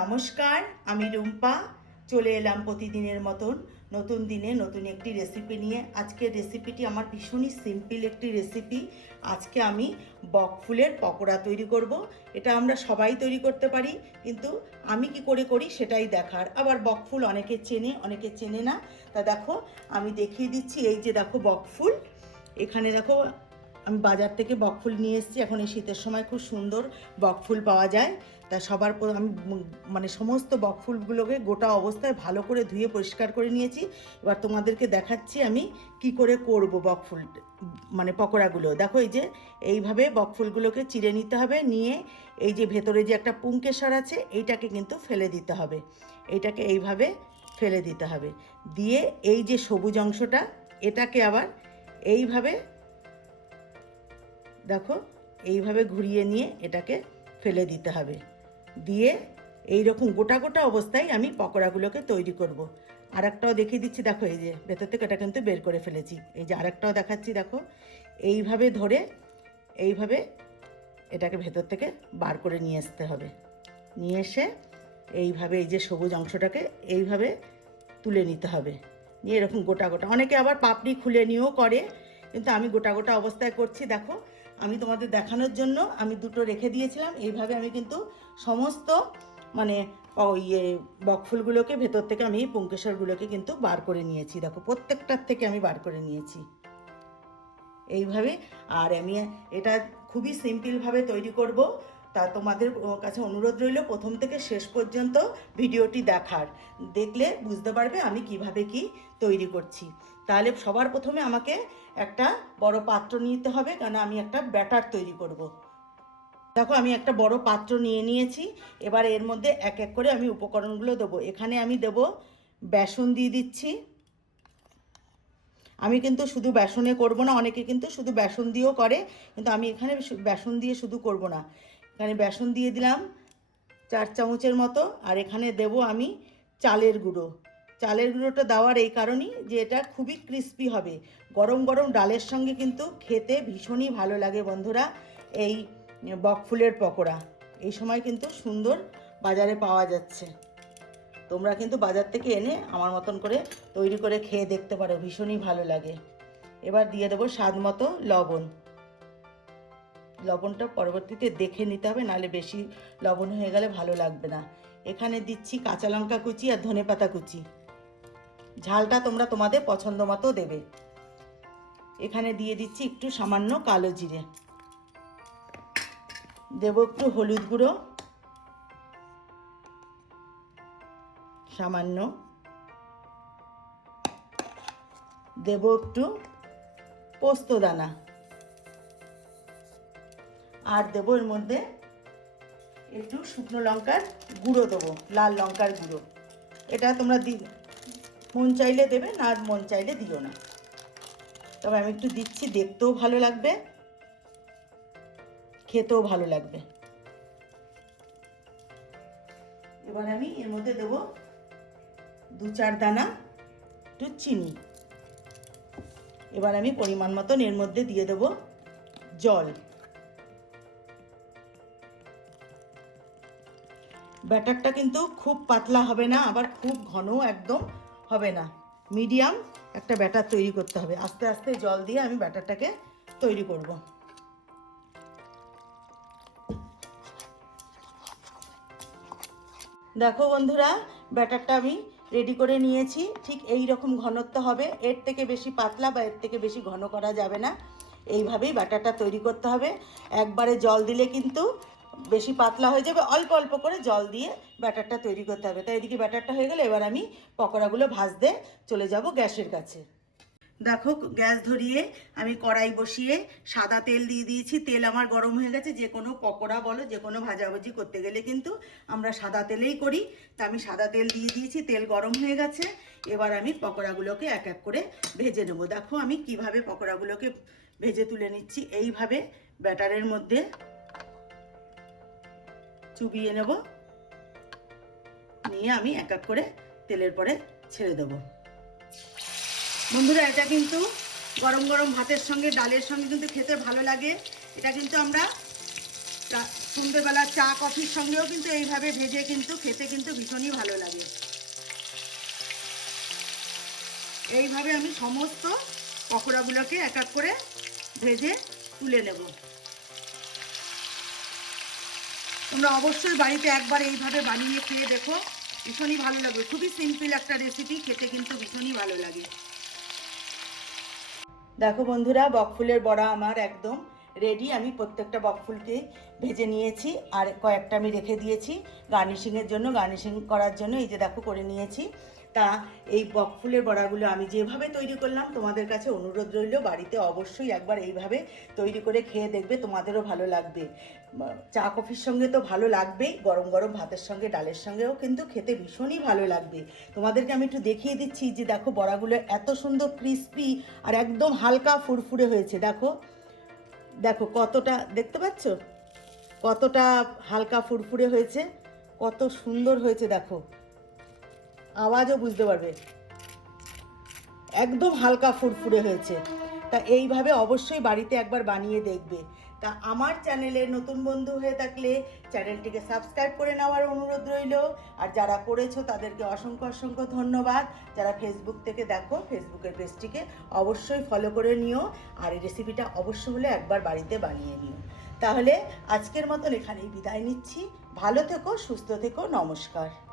নমস্কার, আমি রুম্পা। চলে এলাম প্রতিদিনের মতন নতুন দিনে নতুন একটি রেসিপি নিয়ে। আজকের রেসিপিটি আমার ভীষণই সিম্পল একটি রেসিপি আজকে আমি বকফুলের পকোড়া তৈরি করব। এটা আমরা সবাই তৈরি করতে পারি, কিন্তু আমি কি করে করি সেটাই দেখার। আবার বকফুল অনেকে চেনে অনেকে চেনে না। তা দেখো, আমি দেখিয়ে দিচ্ছি, এই যে দেখো বকফুল এখানে দেখো আমি বাজার থেকে বকফুল নিয়ে এসেছি। এখন এই শীতের সময় খুব সুন্দর বকফুল পাওয়া যায়। তা সবার আমি মানে সমস্ত বকফুলগুলোকে গোটা অবস্থায় ভালো করে ধুয়ে পরিষ্কার করে নিয়েছি। এবার তোমাদেরকে দেখাচ্ছি আমি কি করে করব বকফুল মানে পকোড়াগুলো। দেখো এই যে, এইভাবে বকফুলগুলোকে চিড়ে নিতে হবে, নিয়ে এই যে ভেতরে যে একটা পুঙ্কেশ্বর আছে, এইটাকে কিন্তু ফেলে দিতে হবে। এইটাকে এইভাবে ফেলে দিতে হবে। দিয়ে এই যে সবুজ অংশটা, এটাকে আবার এইভাবে দেখো, এইভাবে ঘুরিয়ে নিয়ে এটাকে ফেলে দিতে হবে। দিয়ে এই রকম গোটা গোটা অবস্থায় আমি পকোড়াগুলোকে তৈরি করব। আর একটাও দেখিয়ে দিচ্ছি, দেখো, এই যে ভেতর থেকে এটা কিন্তু বের করে ফেলেছি। এই যে আরেকটাও দেখাচ্ছি, দেখো, এইভাবে ধরে, এইভাবে এটাকে ভেতর থেকে বার করে নিয়ে আসতে হবে। নিয়ে এসে এইভাবে এই যে সবুজ অংশটাকে এইভাবে তুলে নিতে হবে। নিয়ে এরকম গোটা গোটা, অনেকে আবার পাপড়ি খুলে নিয়েও করে, কিন্তু আমি গোটা গোটা অবস্থায় করছি, দেখো আমি তোমাদের দেখানোর জন্য আমি দুটো রেখে দিয়েছিলাম। এইভাবে আমি কিন্তু সমস্ত মানে ইয়ে বকফুলগুলোকে ভেতর থেকে আমি, পুঙ্কেশ্বরগুলোকে কিন্তু বার করে নিয়েছি। দেখো, প্রত্যেকটার থেকে আমি বার করে নিয়েছি। এইভাবে, আর আমি এটা খুবই সিম্পলভাবে তৈরি করব। তা তোমাদের কাছে অনুরোধ রইল প্রথম থেকে শেষ পর্যন্ত ভিডিওটি দেখার। দেখলে বুঝতে পারবে আমি কীভাবে কি তৈরি করছি। তাহলে সবার প্রথমে আমাকে একটা বড় পাত্র নিতে হবে কারণ আমি একটা ব্যাটার তৈরি করব। দেখো আমি একটা বড় পাত্র নিয়ে নিয়েছি, এবার এর মধ্যে এক এক করে আমি উপকরণগুলো দেবো। এখানে আমি দেব বেসন দিয়ে দিচ্ছি। আমি কিন্তু শুধু বেসনে করব না, অনেকে কিন্তু শুধু বেসন দিয়েও করে, কিন্তু আমি এখানে বেসন দিয়ে শুধু করব না। এখানে বেসন দিয়ে দিলাম চার চামচের মতো, আর এখানে দেব আমি চালের গুঁড়ো। চালের গুঁড়োটা দেওয়ার এই কারণেই যে এটা খুবই ক্রিস্পি হবে। গরম গরম ডালের সঙ্গে কিন্তু খেতে ভীষণই ভালো লাগে বন্ধুরা এই বকফুলের পকোড়া। এই সময় কিন্তু সুন্দর বাজারে পাওয়া যাচ্ছে। তোমরা কিন্তু বাজার থেকে এনে আমার মতন করে তৈরি করে খেয়ে দেখতে পারো, ভীষণই ভালো লাগে। এবার দিয়ে দেবো স্বাদ মতো লবণ। লবণটা পরবর্তীতে দেখে নিতে হবে, নাহলে বেশি লবণ হয়ে গেলে ভালো লাগবে না। এখানে দিচ্ছি কাঁচা লঙ্কা কুচি আর ধনে পাতা কুচি। ঝালটা তোমরা তোমাদের পছন্দ মতো দেবে। এখানে দিয়ে দিচ্ছি একটু সামান্য কালো জিরে। দেব একটু হলুদ গুঁড়ো। সামান্য। দেব একটু পোস্ত দানা আর দেবো এর মধ্যে একটু শুকনো লঙ্কার গুঁড়ো দেবো, লাল লঙ্কার গুঁড়ো। এটা তোমরা দি, মন চাইলে দেবে, না মন চাইলে দিও না। তবে আমি একটু দিচ্ছি, দেখতেও ভালো লাগবে, খেতেও ভালো লাগবে। এবার আমি এর মধ্যে দেবো দু চার দানা, একটু চিনি। এবার আমি পরিমাণ মতন এর মধ্যে দিয়ে দেব জল। ব্যাটারটা কিন্তু খুব পাতলা হবে না, আবার খুব ঘন একদম হবে না। মিডিয়াম একটা ব্যাটার তৈরি করতে হবে। আস্তে আস্তে জল দিয়ে আমি ব্যাটারটাকে তৈরি করব। দেখো বন্ধুরা, ব্যাটারটা আমি রেডি করে নিয়েছি। ঠিক এই রকম ঘনত্ব হবে। এর থেকে বেশি পাতলা বা এর থেকে বেশি ঘন করা যাবে না। এইভাবেই ব্যাটারটা তৈরি করতে হবে। একবারে জল দিলে কিন্তু বেশি পাতলা হয়ে যাবে, অল্প অল্প করে জল দিয়ে ব্যাটারটা তৈরি করতে হবে। তাই এদিকে ব্যাটারটা হয়ে গেলে এবার আমি পকোড়াগুলো ভাজতে চলে যাব গ্যাসের কাছে। দেখো, গ্যাস ধরিয়ে আমি কড়াই বসিয়ে সাদা তেল দিয়ে দিয়েছি। তেল আমার গরম হয়ে গেছে, যে কোনো পকোড়া বলো, যে কোনো ভাজাভাজি করতে গেলে কিন্তু আমরা সাদা তেলেই করি। তা আমি সাদা তেল দিয়ে দিয়েছি, তেল গরম হয়ে গেছে। এবার আমি পকোড়াগুলোকে এক এক করে ভেজে নেব। দেখো আমি কীভাবে পকোড়াগুলোকে ভেজে তুলে নিচ্ছি। এইভাবে ব্যাটারের মধ্যে চুবিয়ে নেব। নিয়ে আমি এক এক করে তেলের পরে ছেড়ে দেবো। বন্ধুরা, এটা কিন্তু গরম গরম ভাতের সঙ্গে, ডালের সঙ্গে কিন্তু খেতে ভালো লাগে। এটা কিন্তু আমরা সন্ধ্যেবেলা চা, কফির সঙ্গেও কিন্তু এইভাবে ভেজে কিন্তু খেতে কিন্তু ভীষণই ভালো লাগে। এইভাবে আমি সমস্ত পকোড়াগুলোকে এক এক করে ভেজে তুলে নেব। তোমরা অবশ্যই বাড়িতে একবার এইভাবে বানিয়ে খেয়ে দেখো। ভীষণই ভালো লাগবে। খুবই সিম্পল একটা রেসিপি খেতে কিন্তু ভীষণই ভালো লাগে। দেখো বন্ধুরা বকফুলের বড়া আমার একদম রেডি আমি প্রত্যেকটা বকফুলকে ভেজে নিয়েছি আর কয়েকটা আমি রেখে দিয়েছি। গার্নিশিংয়ের জন্য গার্নিশিং করার জন্য এই যে দেখো করে নিয়েছি। তা এই বকফুলের বড়াগুলো আমি যেভাবে তৈরি করলাম, তোমাদের কাছে অনুরোধ রইল, বাড়িতে অবশ্যই একবার এইভাবে তৈরি করে খেয়ে দেখবে, তোমাদেরও ভালো লাগবে। চা কফির সঙ্গে তো ভালো লাগবেই, গরম গরম ভাতের সঙ্গে, ডালের সঙ্গেও কিন্তু খেতে ভীষণই ভালো লাগবে। তোমাদেরকে আমি একটু দেখিয়ে দিচ্ছি যে দেখো বড়াগুলো এত সুন্দর ক্রিস্পি আর একদম হালকা ফুরফুরে হয়েছে, দেখো। দেখো কতটা, দেখতে পাচ্ছ? কতটা হালকা ফুরফুরে হয়েছে, কত সুন্দর হয়েছে, দেখো। আওয়াজও বুঝতে পারবে। একদম হালকা ফুরফুরে হয়েছে। তা এইভাবে অবশ্যই বাড়িতে একবার বানিয়ে দেখবে। তা আমার চ্যানেলে নতুন বন্ধু হয়ে থাকলে চ্যানেলটিকে সাবস্ক্রাইব করে নেওয়ার অনুরোধ রইল। আর যারা করেছ তাদেরকে অসংখ্য অসংখ্য ধন্যবাদ। যারা ফেসবুক থেকে দেখো ফেসবুকের পেজটিকে অবশ্যই ফলো করে নিও। আর এই রেসিপিটা অবশ্য হলে একবার বাড়িতে বানিয়ে নিও। তাহলে আজকের মতন এখানেই বিদায় নিচ্ছি। ভালো থেকো, সুস্থ থেকো, নমস্কার।